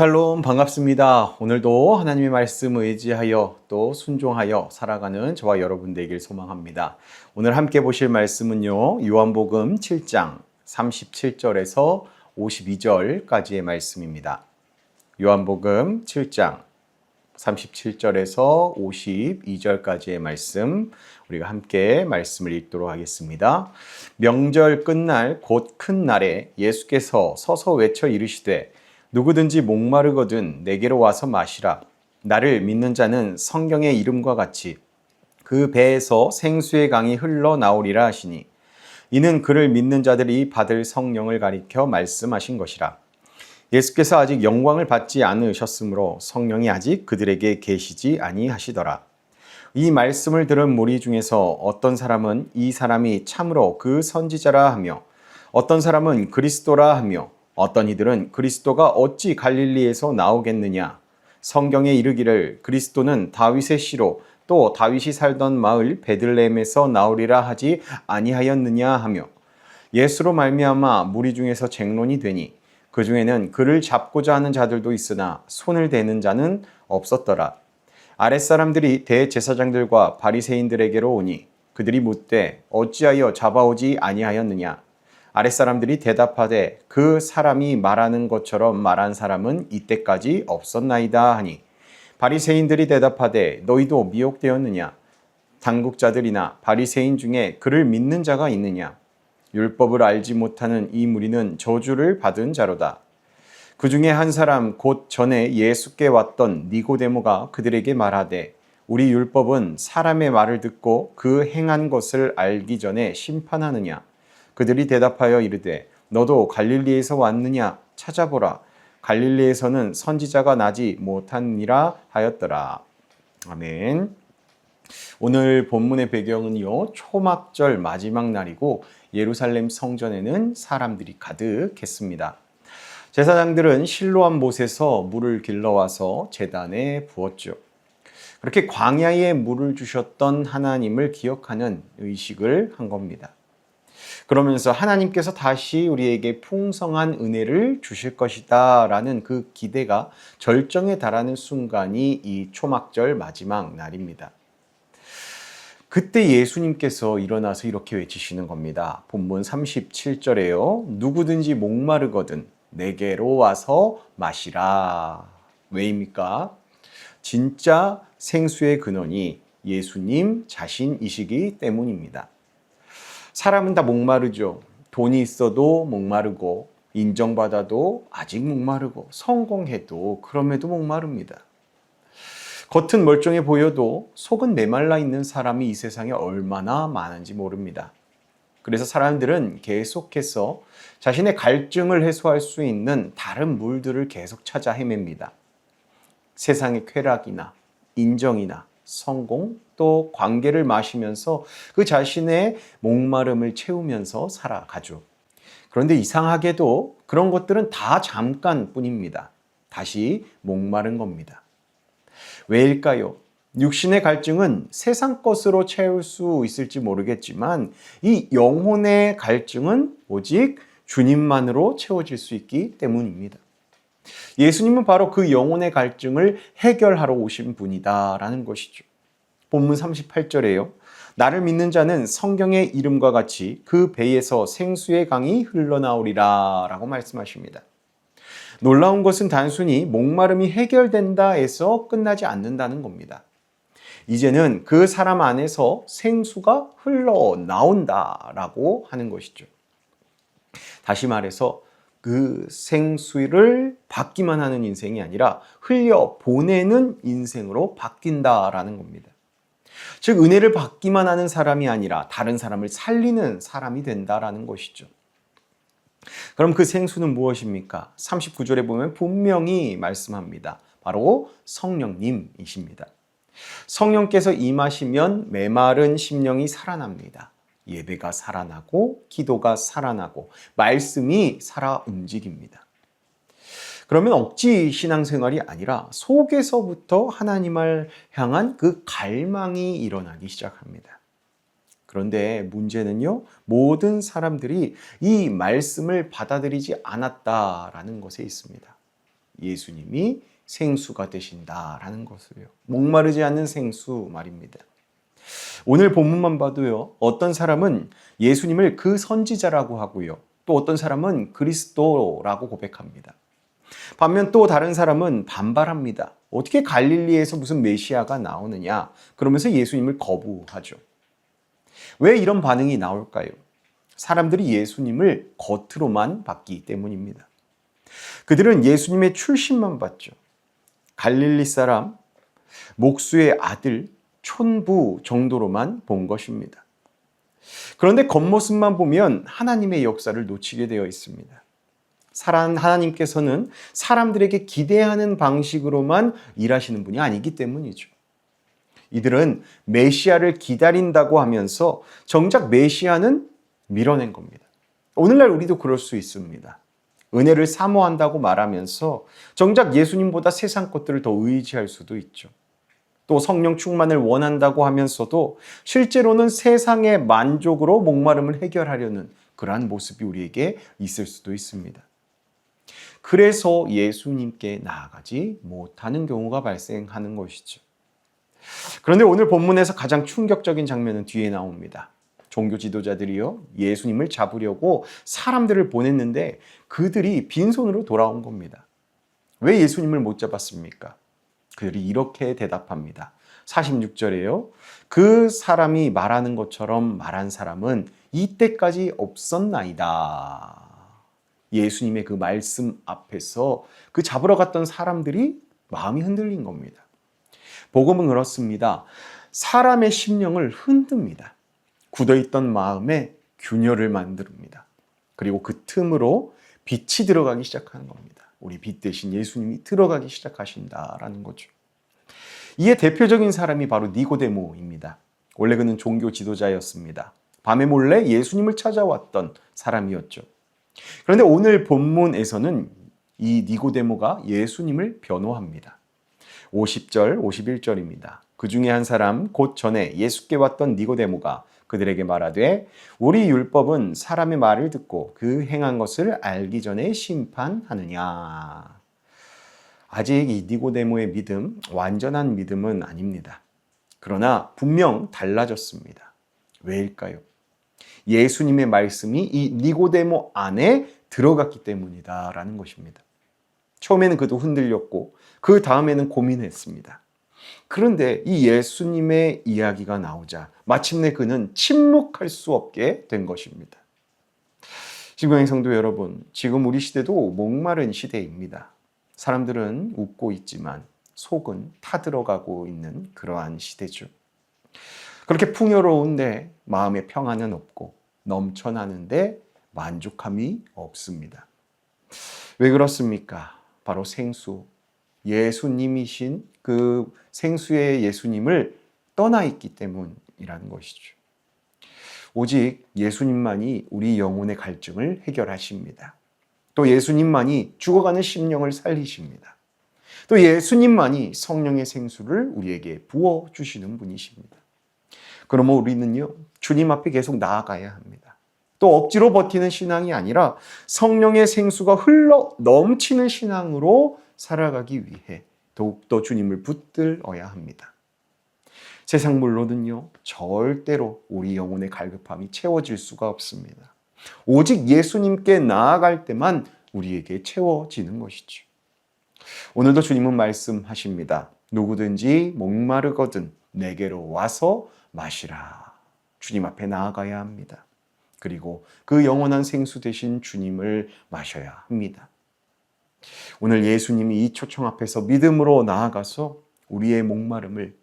샬롬 반갑습니다. 오늘도 하나님의 말씀 의지하여 또 순종하여 살아가는 저와 여러분 되길 소망합니다. 오늘 함께 보실 말씀은요. 요한복음 7장 37절에서 52절까지의 말씀입니다. 요한복음 7장 37절에서 52절까지의 말씀, 우리가 함께 말씀을 읽도록 하겠습니다. 명절 끝날 곧 큰 날에 예수께서 서서 외쳐 이르시되 누구든지 목마르거든 내게로 와서 마시라. 나를 믿는 자는 성경의 이름과 같이 그 배에서 생수의 강이 흘러나오리라 하시니, 이는 그를 믿는 자들이 받을 성령을 가리켜 말씀하신 것이라. 예수께서 아직 영광을 받지 않으셨으므로 성령이 아직 그들에게 계시지 아니하시더라. 이 말씀을 들은 무리 중에서 어떤 사람은 이 사람이 참으로 그 선지자라 하며, 어떤 사람은 그리스도라 하며, 어떤 이들은 그리스도가 어찌 갈릴리에서 나오겠느냐, 성경에 이르기를 그리스도는 다윗의 씨로 또 다윗이 살던 마을 베들레헴에서 나오리라 하지 아니하였느냐 하며, 예수로 말미암아 무리 중에서 쟁론이 되니 그 중에는 그를 잡고자 하는 자들도 있으나 손을 대는 자는 없었더라. 아랫사람들이 대제사장들과 바리새인들에게로 오니 그들이 묻되 어찌하여 잡아오지 아니하였느냐. 아랫사람들이 대답하되 그 사람이 말하는 것처럼 말한 사람은 이때까지 없었나이다 하니, 바리새인들이 대답하되 너희도 미혹되었느냐. 당국자들이나 바리새인 중에 그를 믿는 자가 있느냐. 율법을 알지 못하는 이 무리는 저주를 받은 자로다. 그 중에 한 사람 곧 전에 예수께 왔던 니고데모가 그들에게 말하되 우리 율법은 사람의 말을 듣고 그 행한 것을 알기 전에 심판하느냐. 그들이 대답하여 이르되 너도 갈릴리에서 왔느냐. 찾아보라. 갈릴리에서는 선지자가 나지 못하니라 하였더라. 아멘. 오늘 본문의 배경은요, 초막절 마지막 날이고 예루살렘 성전에는 사람들이 가득했습니다. 제사장들은 실로암 못에서 물을 길러와서 제단에 부었죠. 그렇게 광야에 물을 주셨던 하나님을 기억하는 의식을 한 겁니다. 그러면서 하나님께서 다시 우리에게 풍성한 은혜를 주실 것이다 라는 그 기대가 절정에 달하는 순간이 이 초막절 마지막 날입니다. 그때 예수님께서 일어나서 이렇게 외치시는 겁니다. 본문 37절에요. 누구든지 목마르거든 내게로 와서 마시라. 왜입니까? 진짜 생수의 근원이 예수님 자신이시기 때문입니다. 사람은 다 목마르죠. 돈이 있어도 목마르고, 인정받아도 아직 목마르고, 성공해도 그럼에도 목마릅니다. 겉은 멀쩡해 보여도 속은 메말라 있는 사람이 이 세상에 얼마나 많은지 모릅니다. 그래서 사람들은 계속해서 자신의 갈증을 해소할 수 있는 다른 물들을 계속 찾아 헤맵니다. 세상의 쾌락이나 인정이나 성공, 또 관계를 마시면서 그 자신의 목마름을 채우면서 살아가죠. 그런데 이상하게도 그런 것들은 다 잠깐뿐입니다. 다시 목마른 겁니다. 왜일까요? 육신의 갈증은 세상 것으로 채울 수 있을지 모르겠지만 이 영혼의 갈증은 오직 주님만으로 채워질 수 있기 때문입니다. 예수님은 바로 그 영혼의 갈증을 해결하러 오신 분이다라는 것이죠. 본문 38절에요. 나를 믿는 자는 성경의 이름과 같이 그 배에서 생수의 강이 흘러나오리라 라고 말씀하십니다. 놀라운 것은 단순히 목마름이 해결된다 해서 끝나지 않는다는 겁니다. 이제는 그 사람 안에서 생수가 흘러나온다라고 하는 것이죠. 다시 말해서 그 생수를 받기만 하는 인생이 아니라 흘려보내는 인생으로 바뀐다라는 겁니다. 즉 은혜를 받기만 하는 사람이 아니라 다른 사람을 살리는 사람이 된다라는 것이죠. 그럼 그 생수는 무엇입니까? 39절에 보면 분명히 말씀합니다. 바로 성령님이십니다. 성령께서 임하시면 메마른 심령이 살아납니다. 예배가 살아나고 기도가 살아나고 말씀이 살아 움직입니다. 그러면 억지 신앙생활이 아니라 속에서부터 하나님을 향한 그 갈망이 일어나기 시작합니다. 그런데 문제는요, 모든 사람들이 이 말씀을 받아들이지 않았다라는 것에 있습니다. 예수님이 생수가 되신다라는 것을요. 목마르지 않는 생수 말입니다. 오늘 본문만 봐도요. 어떤 사람은 예수님을 그 선지자라고 하고요. 또 어떤 사람은 그리스도라고 고백합니다. 반면 또 다른 사람은 반발합니다. 어떻게 갈릴리에서 무슨 메시아가 나오느냐? 그러면서 예수님을 거부하죠. 왜 이런 반응이 나올까요? 사람들이 예수님을 겉으로만 봤기 때문입니다. 그들은 예수님의 출신만 봤죠. 갈릴리 사람, 목수의 아들, 촌부 정도로만 본 것입니다. 그런데 겉모습만 보면 하나님의 역사를 놓치게 되어 있습니다. 하나님께서는 사람들에게 기대하는 방식으로만 일하시는 분이 아니기 때문이죠. 이들은 메시아를 기다린다고 하면서 정작 메시아는 밀어낸 겁니다. 오늘날 우리도 그럴 수 있습니다. 은혜를 사모한다고 말하면서 정작 예수님보다 세상 것들을 더 의지할 수도 있죠. 또 성령 충만을 원한다고 하면서도 실제로는 세상의 만족으로 목마름을 해결하려는 그러한 모습이 우리에게 있을 수도 있습니다. 그래서 예수님께 나아가지 못하는 경우가 발생하는 것이죠. 그런데 오늘 본문에서 가장 충격적인 장면은 뒤에 나옵니다. 종교 지도자들이요, 예수님을 잡으려고 사람들을 보냈는데 그들이 빈손으로 돌아온 겁니다. 왜 예수님을 못 잡았습니까? 그들이 이렇게 대답합니다. 46절에요. 그 사람이 말하는 것처럼 말한 사람은 이때까지 없었나이다. 예수님의 그 말씀 앞에서 그 잡으러 갔던 사람들이 마음이 흔들린 겁니다. 복음은 그렇습니다. 사람의 심령을 흔듭니다. 굳어있던 마음에 균열을 만듭니다. 그리고 그 틈으로 빛이 들어가기 시작하는 겁니다. 우리 빛 대신 예수님이 들어가기 시작하신다라는 거죠. 이에 대표적인 사람이 바로 니고데모입니다. 원래 그는 종교 지도자였습니다. 밤에 몰래 예수님을 찾아왔던 사람이었죠. 그런데 오늘 본문에서는 이 니고데모가 예수님을 변호합니다. 50절, 51절입니다. 그 중에 한 사람 곧 전에 예수께 왔던 니고데모가 그들에게 말하되 우리 율법은 사람의 말을 듣고 그 행한 것을 알기 전에 심판하느냐. 아직 이 니고데모의 믿음, 완전한 믿음은 아닙니다. 그러나 분명 달라졌습니다. 왜일까요? 예수님의 말씀이 이 니고데모 안에 들어갔기 때문이다라는 것입니다. 처음에는 그도 흔들렸고 그 다음에는 고민했습니다. 그런데 이 예수님의 이야기가 나오자 마침내 그는 침묵할 수 없게 된 것입니다. 지구의 성도 여러분, 지금 우리 시대도 목마른 시대입니다. 사람들은 웃고 있지만 속은 타들어가고 있는 그러한 시대죠. 그렇게 풍요로운데 마음의 평안은 없고 넘쳐나는데 만족함이 없습니다. 왜 그렇습니까? 바로 생수, 예수님이신 그 생수의 예수님을 떠나 있기 때문이라는 것이죠. 오직 예수님만이 우리 영혼의 갈증을 해결하십니다. 또 예수님만이 죽어가는 심령을 살리십니다. 또 예수님만이 성령의 생수를 우리에게 부어주시는 분이십니다. 그러면 우리는요, 주님 앞에 계속 나아가야 합니다. 또 억지로 버티는 신앙이 아니라 성령의 생수가 흘러 넘치는 신앙으로 살아가기 위해 더욱더 주님을 붙들어야 합니다. 세상 물로는요, 절대로 우리 영혼의 갈급함이 채워질 수가 없습니다. 오직 예수님께 나아갈 때만 우리에게 채워지는 것이죠. 오늘도 주님은 말씀하십니다. 누구든지 목마르거든 내게로 와서 마시라. 주님 앞에 나아가야 합니다. 그리고 그 영원한 생수 되신 주님을 마셔야 합니다. 오늘 예수님이 이 초청 앞에서 믿음으로 나아가서 우리의 목마름을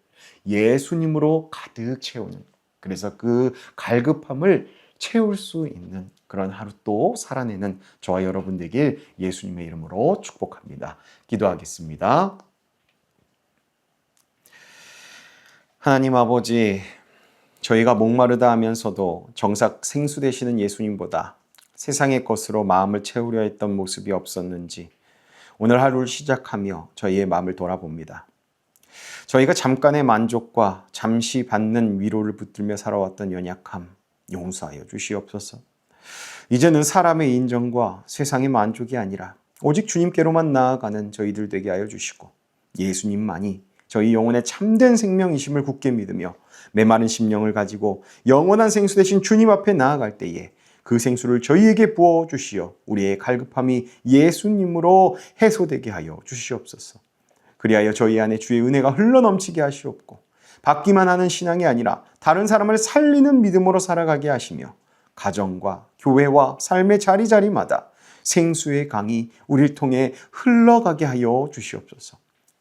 예수님으로 가득 채우는, 그래서 그 갈급함을 채울 수 있는 그런 하루 또 살아내는 저와 여러분 되길 예수님의 이름으로 축복합니다. 기도하겠습니다. 하나님 아버지, 저희가 목마르다 하면서도 정작 생수 되시는 예수님보다 세상의 것으로 마음을 채우려 했던 모습이 없었는지 오늘 하루를 시작하며 저희의 마음을 돌아봅니다. 저희가 잠깐의 만족과 잠시 받는 위로를 붙들며 살아왔던 연약함 용서하여 주시옵소서. 이제는 사람의 인정과 세상의 만족이 아니라 오직 주님께로만 나아가는 저희들 되게 하여 주시고 예수님만이 저희 영혼의 참된 생명이심을 굳게 믿으며 메마른 심령을 가지고 영원한 생수 되신 주님 앞에 나아갈 때에 그 생수를 저희에게 부어주시어 우리의 갈급함이 예수님으로 해소되게 하여 주시옵소서. 그리하여 저희 안에 주의 은혜가 흘러넘치게 하시옵고 받기만 하는 신앙이 아니라 다른 사람을 살리는 믿음으로 살아가게 하시며 가정과 교회와 삶의 자리자리마다 생수의 강이 우리를 통해 흘러가게 하여 주시옵소서.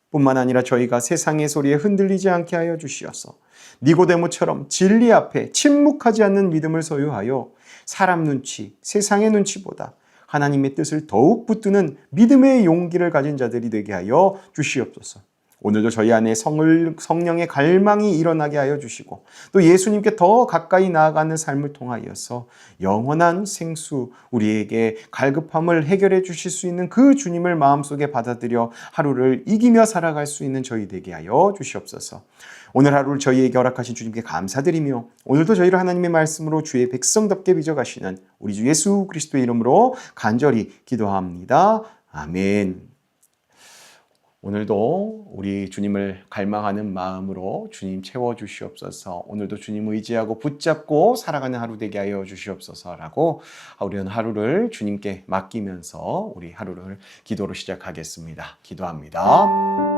뿐만 아니라 저희가 세상의 소리에 흔들리지 않게 하여 주시어서 니고데모처럼 진리 앞에 침묵하지 않는 믿음을 소유하여 사람 눈치, 세상의 눈치보다 하나님의 뜻을 더욱 붙드는 믿음의 용기를 가진 자들이 되게 하여 주시옵소서. 오늘도 저희 안에 성령의 갈망이 일어나게 하여 주시고 또 예수님께 더 가까이 나아가는 삶을 통하여서 영원한 생수, 우리에게 갈급함을 해결해 주실 수 있는 그 주님을 마음속에 받아들여 하루를 이기며 살아갈 수 있는 저희 되게 하여 주시옵소서. 오늘 하루를 저희에게 허락하신 주님께 감사드리며 오늘도 저희를 하나님의 말씀으로 주의 백성답게 빚어가시는 우리 주 예수 그리스도의 이름으로 간절히 기도합니다. 아멘. 오늘도 우리 주님을 갈망하는 마음으로 주님 채워주시옵소서. 오늘도 주님 의지하고 붙잡고 살아가는 하루 되게 하여 주시옵소서라고 우리는 하루를 주님께 맡기면서 우리 하루를 기도로 시작하겠습니다. 기도합니다.